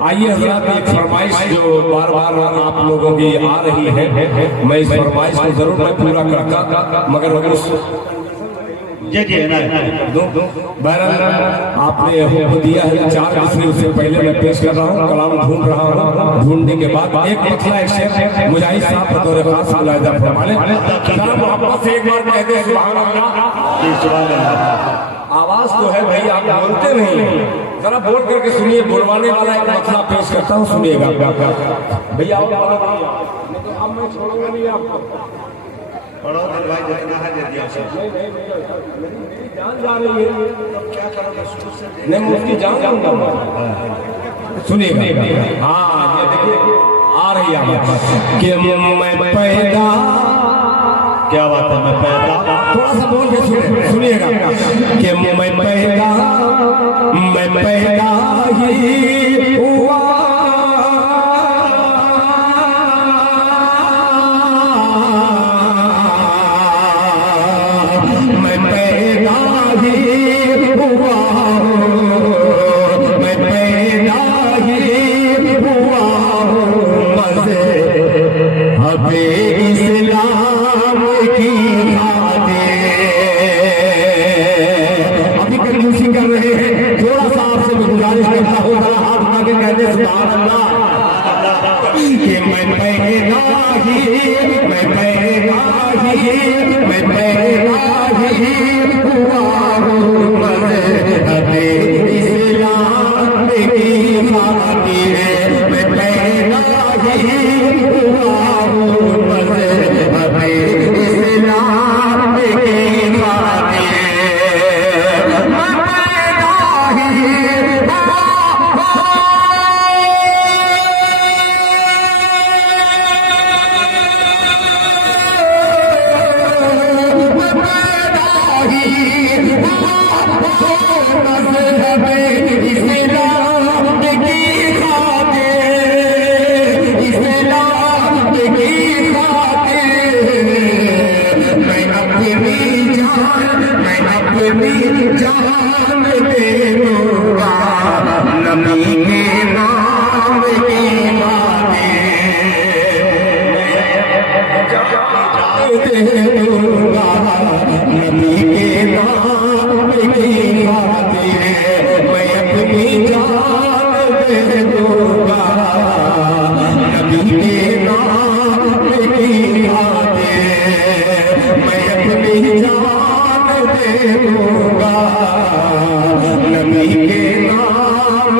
आइए हज़रात, एक फरमाइश जो बार बार आप लोगों की आ रही है, मैं इस फरमाइश को जरूर मैं पूरा करता, मगर उस बहरहाल आपने हुक्म दिया है 4 मिसरे, उससे पहले मैं पेश कर रहा हूँ, कलाम ढूंढ रहा हूँ, ढूंढने के बाद एक मतला एक शेर मुजाहिद साहब बतौर खास मुलाहिजा फरमा लें। जरा मोहब्बत से एक बार कह दे सुभान अल्लाह। आवाज तो है भाई, आप बोलते नहीं, जरा बोल करके सुनिए। बोलवाने वाला एक मतला पेश करता हूँ, सुनिएगा भैया। अब मैं छोड़ूंगा नहीं आपको, भाई जितना है दे दिया, मेरी जान जा रही है, क्या करोगे शुरू से? नहीं, मैं उसकी जान दूंगा, सुनिएगा। हाँ ये देखिए आ रही है कि मैं पैदा, क्या बात है, मैं पैदा, थोड़ा सा बोल के सुनिएगा कि मैं पैदा ही हुआ, मैं पैदा ही हुआ, मैं पैदा ही हुआ, मज़े हबे इस्लाम की खातिर। अभी कंजूसी कर रहे हैं, थोड़ा सा आपसे गुजारिश करता हूँ, जरा हाथ उठा के कहते सुभान अल्लाह कि मैं पैदा ही, मैं पैदा ही, मैं पैदा ही हुआ हूँ, मज़हबे इस्लाम की खातिर। मैं पैदा ही हुआ हूँ, मज़हबे इस्लाम की खातिर। मैं पैदा ही जान दे दूंगा नबी के नाम की बातें, दे दूंगा नबी के नाम की बातें। मैं अपनी जान दे दूंगा नबी के नाम की बातें। मैं अपनी जान दे दूंगा नबी के नाम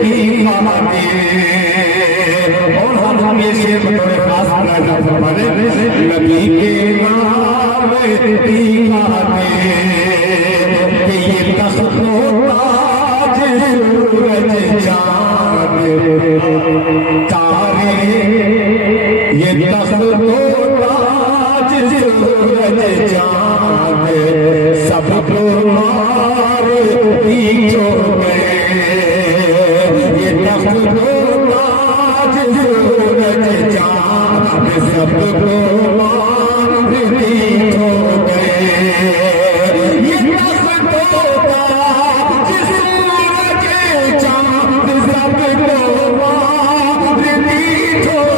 की बातें। और हम ये शेर बतौर खास मुलाहिजा फरमा लें, नबी के नाम की बातें। ये तख्त ताज सूरज चाँद तारे, ये तख्त ताज सूरज चाँद सबको मार पीछो गए। ये तख्त ताज सूरज चाँद सबको मार पीछो गए। ये तख्त ताज सूरज चाँद सबको मार पीछो गए।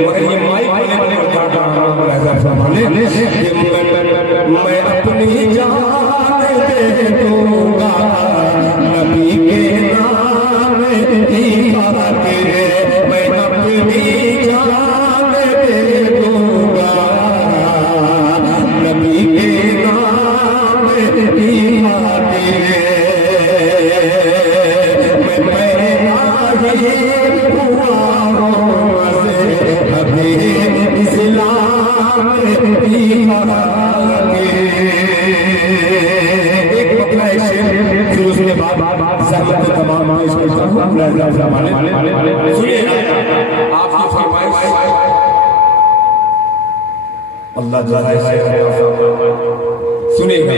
मगर ये माइक वाले को क्या मैं अपनी जान दे दूंगा नबी के नाम की खातिर। मैं अपनी जान दे दूंगा नबी के नाम की खातिर। मैं पैदा ही हुआ हूँ, अभी इस्लाम की बातें। मुलाहिजा फरमाने। सुनिए आपकी फरमाइश अल्लाह ताला सुनिएगा।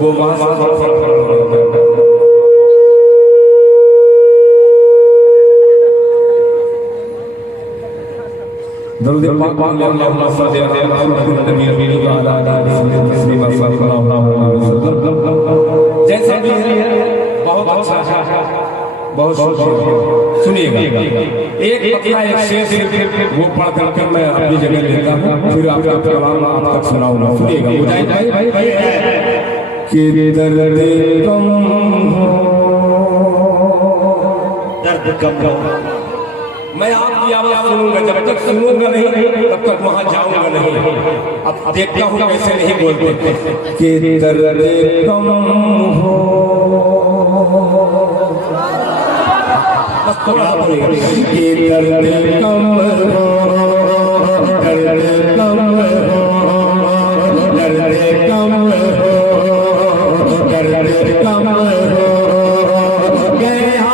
वो दरूद पाक अल्लाहुम्मा सल्ली अला नबी व अला आलिहि सल्लल्लाहु अलैहि वसल्लम। जैसा भी है बहुत अच्छा है, बहुत सुनिएगा। एक पतला एक शेर वो पढ़ करके मैं अपनी जगह लेता हूँ, फिर आपका कलाम आप तक सुनाऊंगा। सुनिएगा मुजाहिद भाई कि दर्द कम हो, मैं आपकी आवाज सुनूंगा, जब तक सुनूंगा नहीं तब तक वहां जाऊंगा नहीं। अब देखता हूँ कैसे नहीं बोलते कि दर्द कम हो, बस थोड़ा बोलेगा कि दर्द कम हो, दर्द कम हो, दर्द कम हो, दर्द कम हो गया है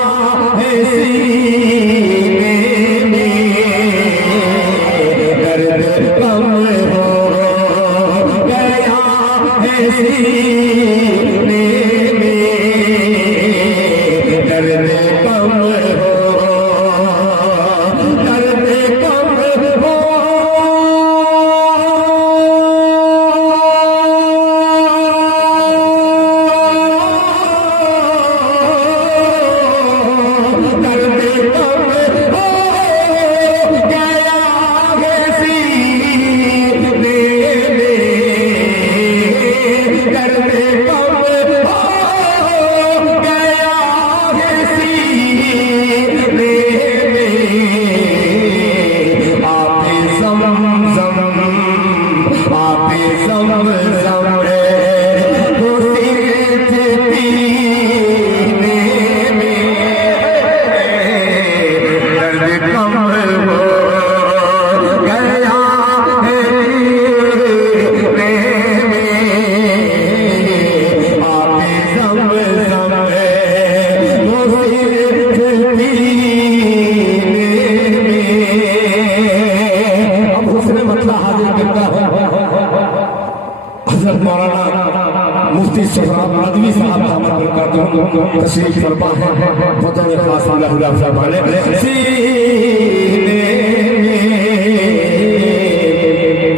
मुफ्ती सोहराब नदवी साहब दामद बरकातहू तशरीफ फरमा है। बतौर खास अल्लाह फरमाने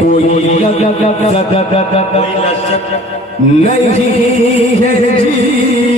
कोई लज़्ज़त नहीं है जी